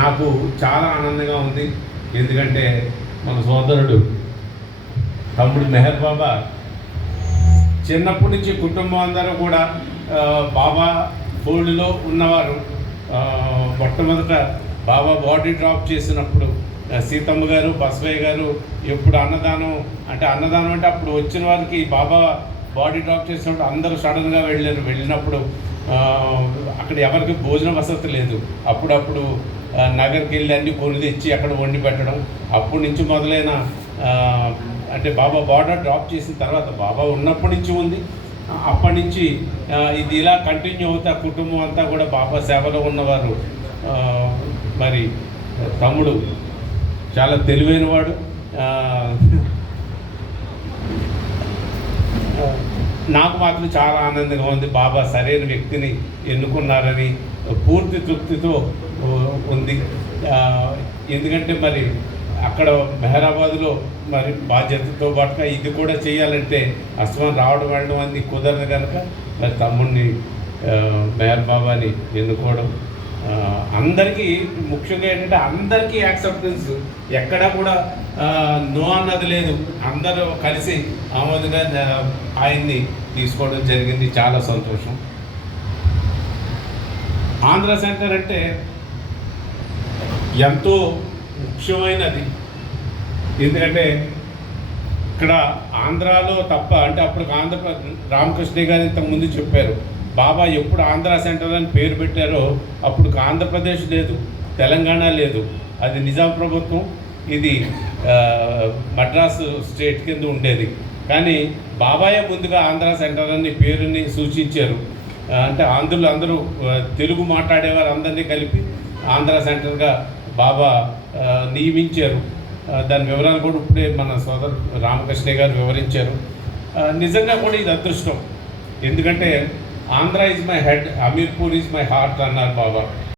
నాకు చాలా ఆనందంగా ఉంది. ఎందుకంటే మన సోదరుడు తమ్ముడు మెహర్ బాబా చిన్నప్పటి నుంచి కుటుంబం అందరూ కూడా బాబా ఫోల్డ్లో ఉన్నవారు. మొట్టమొదట బాబా బాడీ డ్రాప్ చేసినప్పుడు సీతమ్మ గారు, బసవయ్య గారు ఎప్పుడు అన్నదానం అంటే అప్పుడు వచ్చిన వారికి బాబా బాడీ డ్రాప్ చేసినప్పుడు అందరూ సడన్గా వెళ్ళినప్పుడు అక్కడ ఎవరికి భోజన వసతి లేదు. అప్పుడప్పుడు నగర్కి వెళ్ళి అన్నీ కొని తెచ్చి అక్కడ వండి పెట్టడం. అప్పటి నుంచి మొదలైన అంటే బాబా బాడీ డ్రాప్ చేసిన తర్వాత బాబా ఉన్నప్పటి నుంచి ఉంది. అప్పటి నుంచి ఇది ఇలా కంటిన్యూ అవుతా కుటుంబం అంతా కూడా బాబా సేవలో ఉన్నవారు. మరి తమ్ముడు చాలా తెలివైనవాడు. నాకు మాత్రం చాలా ఆనందంగా ఉంది. బాబా సరైన వ్యక్తిని ఎన్నుకున్నారని పూర్తి తృప్తితో ఉంది. ఎందుకంటే మరి అక్కడ మెహరాబాద్లో మరి బాధ్యతతో పాటుగా ఇది కూడా చేయాలంటే అస్మాన్ రావడం వెళ్ళడం అది కుదరదు కనుక మరి తమ్ముడిని మెహర్ బాబాని ఎన్నుకోవడం అందరికీ ముఖ్యంగా ఏంటంటే అందరికీ యాక్సెప్టెన్స్, ఎక్కడా కూడా నో అన్నది లేదు. అందరూ కలిసి ఆమోదంగా ఆయన్ని తీసుకోవడం జరిగింది. చాలా సంతోషం. ఆంధ్ర సెంటర్ అంటే ఎంతో ముఖ్యమైనది. ఎందుకంటే ఇక్కడ ఆంధ్రాలో తప్ప అంటే అప్పుడు రామకృష్ణ గారు ఇంతకుముందు చెప్పారు, బాబా ఎప్పుడు ఆంధ్ర సెంటర్ అని పేరు పెట్టారో అప్పుడు ఆంధ్రప్రదేశ్ లేదు, తెలంగాణ లేదు. అది నిజాం ప్రభుత్వం, ఇది మద్రాసు స్టేట్ కింద ఉండేది. కానీ బాబాయే ముందుగా ఆంధ్ర సెంటర్ అని పేరుని సూచించారు. అంటే ఆంధ్రులు అందరూ తెలుగు మాట్లాడేవారు అందరినీ కలిపి ఆంధ్ర సెంటర్గా బాబా నియమించారు. దాని వివరాలు కూడా ఇప్పుడే మన సోదరు రామకృష్ణ గారు వివరించారు. నిజంగా కూడా ఇది అదృష్టం. ఎందుకంటే Andhra is my head, Ameerpur is my heart అన్నారు బాబా.